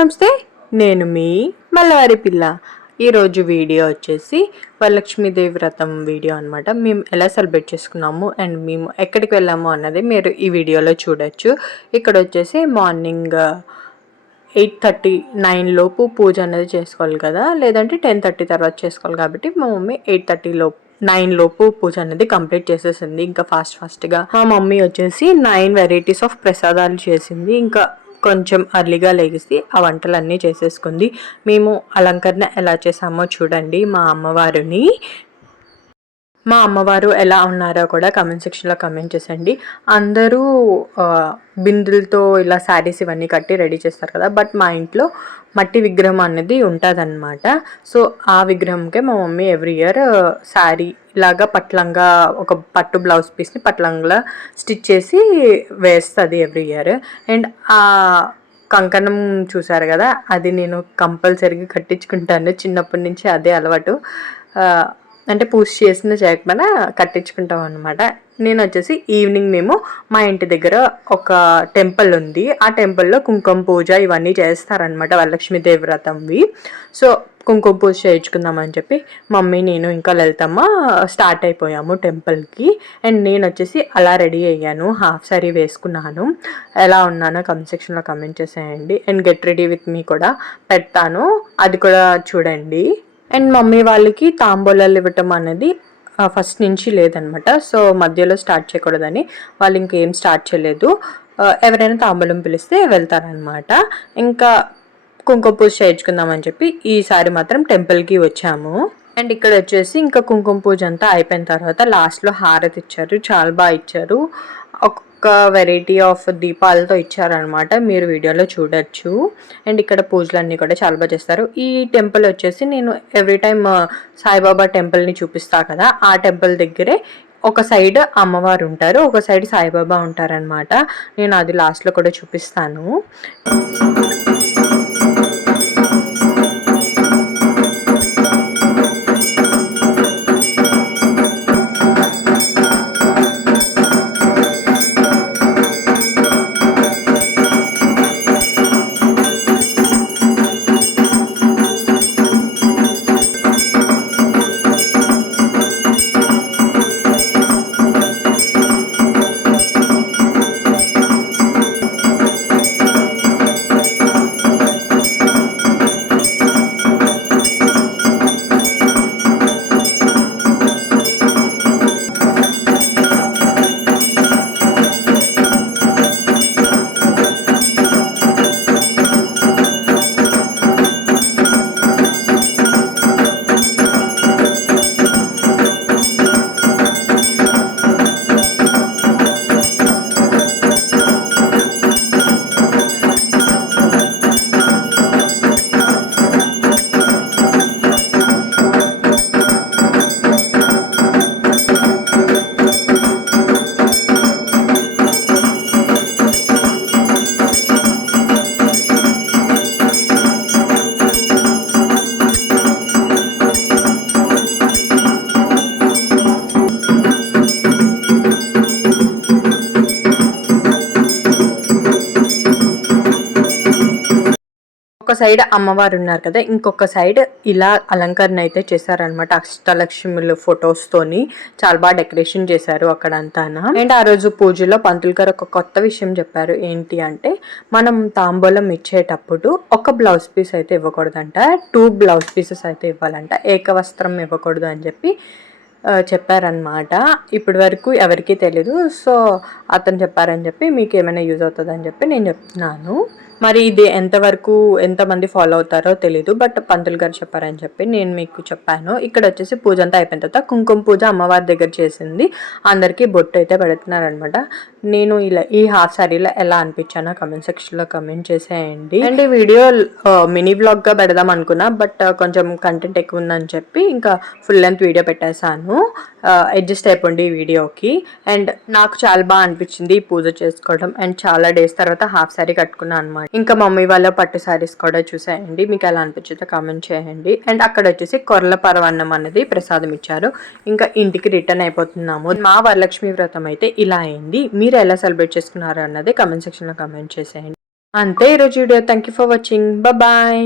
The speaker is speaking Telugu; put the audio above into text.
నమస్తే, నేను మీ మల్లవారి పిల్ల. ఈరోజు వీడియో వచ్చేసి వరలక్ష్మీదేవి వ్రతం వీడియో అనమాట. మేము ఎలా సెలబ్రేట్ చేసుకున్నాము అండ్ మేము ఎక్కడికి వెళ్ళాము అన్నది మీరు ఈ వీడియోలో చూడొచ్చు. ఇక్కడ వచ్చేసి మార్నింగ్ 8:30 9 లోపు పూజ అనేది చేసుకోవాలి కదా, లేదంటే 10:30 తర్వాత చేసుకోవాలి. కాబట్టి మా మమ్మీ 8:30 లోపు 9 లోపు పూజ అనేది కంప్లీట్ చేసేసింది. ఇంకా ఫాస్ట్గా మా మమ్మీ వచ్చేసి 9 వెరైటీస్ ఆఫ్ ప్రసాదాలు చేసింది. ఇంకా కొంచెం అర్లీగా లేచి ఆ వంటలన్నీ చేసేసుకుంది. మేము అలంకరణ ఎలా చేసామో చూడండి. మా అమ్మవారు ఎలా ఉన్నారో కూడా కామెంట్ సెక్షన్లో కామెంట్ చేసండి. అందరూ బిందులతో ఇలా శారీస్ ఇవన్నీ కట్టి రెడీ చేస్తారు కదా, బట్ మా ఇంట్లో మట్టి విగ్రహం అనేది ఉంటుందన్నమాట. సో ఆ విగ్రహంకే మా మమ్మీ ఎవ్రీ ఇయర్ శారీ ఇలాగా పట్లంగా ఒక పట్టు బ్లౌజ్ పీస్ని పట్లంగా స్టిచ్ చేసి వేస్తుంది ఎవ్రీ ఇయర్. అండ్ ఆ కంకణం చూసారు కదా, అది నేను కంపల్సరీగా కట్టించుకుంటాను. చిన్నప్పటి నుంచి అదే అలవాటు. అంటే పూజ చేసిన చేయకపోయినా కట్టించుకుంటాం అనమాట. నేను వచ్చేసి ఈవినింగ్ మేము మా ఇంటి దగ్గర ఒక టెంపుల్ ఉంది. ఆ టెంపుల్లో కుంకుమ పూజ ఇవన్నీ చేస్తారనమాట, వరలక్ష్మీదేవి వ్రతంవి. సో కుంకుమ పూజ చేయించుకుందామని చెప్పి మమ్మీ, నేను ఇంకా లలితమ్మ స్టార్ట్ అయిపోయాము టెంపుల్కి. అండ్ నేను వచ్చేసి అలా రెడీ అయ్యాను, హాఫ్ సారీ వేసుకున్నాను. ఎలా ఉన్నానో కమెంట్ సెక్షన్లో కమెంట్ చేసేయండి. And get ready with me కూడా పెడతాను, అది కూడా చూడండి. అండ్ మమ్మీ వాళ్ళకి తాంబూలాలు ఇవ్వటం అనేది ఫస్ట్ నుంచి లేదనమాట. సో మధ్యలో స్టార్ట్ చేయకూడదని వాళ్ళు ఇంకేం స్టార్ట్ చేయలేదు. ఎవరైనా తాంబూలం పిలిస్తే వెళ్తారనమాట. ఇంకా కుంకుమ పూజ చేయించుకుందామని చెప్పి ఈసారి మాత్రం టెంపుల్కి వచ్చాము. అండ్ ఇక్కడ వచ్చేసి ఇంకా కుంకుమ పూజ అంతా అయిపోయిన తర్వాత లాస్ట్లో హారతి ఇచ్చారు, చాలా బాగా ఇచ్చారు. ఒక వెరైటీ ఆఫ్ దీపాలతో ఇచ్చారనమాట, మీరు వీడియోలో చూడొచ్చు. అండ్ ఇక్కడ పూజలన్నీ కూడా చాలా బాగా చేస్తారు. ఈ టెంపుల్ వచ్చేసి నేను ఎవ్రీ టైమ్ సాయిబాబా టెంపుల్ని చూపిస్తా కదా, ఆ టెంపుల్ దగ్గరే ఒక సైడ్ అమ్మవారు ఉంటారు, ఒక సైడ్ సాయిబాబా ఉంటారనమాట. నేను అది లాస్ట్లో కూడా చూపిస్తాను. ఒక సైడ్ అమ్మవారు ఉన్నారు కదా, ఇంకొక సైడ్ ఇలా అలంకరణ అయితే చేశారనమాట. అష్టలక్ష్ముల ఫొటోస్తోని చాలా బాగా డెకరేషన్ చేశారు అక్కడంతా. అండ్ ఆ రోజు పూజలో పంతులు గారు ఒక కొత్త విషయం చెప్పారు. ఏంటి అంటే, మనం తాంబూలం ఇచ్చేటప్పుడు ఒక బ్లౌజ్ పీస్ అయితే ఇవ్వకూడదంట, 2 బ్లౌజ్ పీసెస్ అయితే ఇవ్వాలంట, ఏకవస్త్రం ఇవ్వకూడదు అని చెప్పి చెప్పారనమాట. ఇప్పటి వరకు ఎవరికీ తెలీదు. సో అతను చెప్పారని చెప్పి మీకు ఏమైనా యూజ్ అవుతుందని చెప్పి నేను చెప్తున్నాను. మరి ఇది ఎంతమంది ఫాలో అవుతారో తెలీదు, బట్ పంతులు గారు చెప్పారని చెప్పి నేను మీకు చెప్పాను. ఇక్కడ వచ్చేసి పూజ అంతా అయిపోయిన తర్వాత కుంకుమ పూజ అమ్మవారి దగ్గర చేసింది. అందరికీ బొట్టు అయితే పెడుతున్నారనమాట. నేను ఇలా ఈ హాఫ్ సారీలో ఎలా అనిపించానో కమెంట్ సెక్షన్లో కమెంట్ చేసేయండి. అండ్ ఈ వీడియో మినీ వ్లాగ్గా పెడదాం అనుకున్నా, బట్ కొంచెం కంటెంట్ ఎక్కువ ఉందని చెప్పి ఇంకా ఫుల్ లెంత్ వీడియో పెట్టేశాను. అడ్జస్ట్ అయిపోండి ఈ వీడియోకి. అండ్ నాకు చాలా బాగా అనిపించింది పూజ చేసుకోవడం. అండ్ చాలా డేస్ తర్వాత హాఫ్ సారీ కట్టుకున్నాను అనమాట. ఇంకా మమ్మీ వాళ్ళ పట్టు సారీస్ కూడా చూసేయండి, మీకు ఎలా అనిపించిందో కామెంట్ చేయండి. అండ్ అక్కడ వచ్చేసి కొర్ల పరవన్నం అనేది ప్రసాదం ఇచ్చారు. ఇంకా ఇంటికి రిటర్న్ అయిపోతున్నాము. మా వరలక్ష్మి వ్రతం అయితే ఇలా అయింది. మీరు ఎలా సెలబ్రేట్ చేసుకున్నారు అన్నది కామెంట్ సెక్షన్లో కామెంట్ చేసేయండి. అంతే ఈరోజు వీడియో. Thank you for watching. Bye.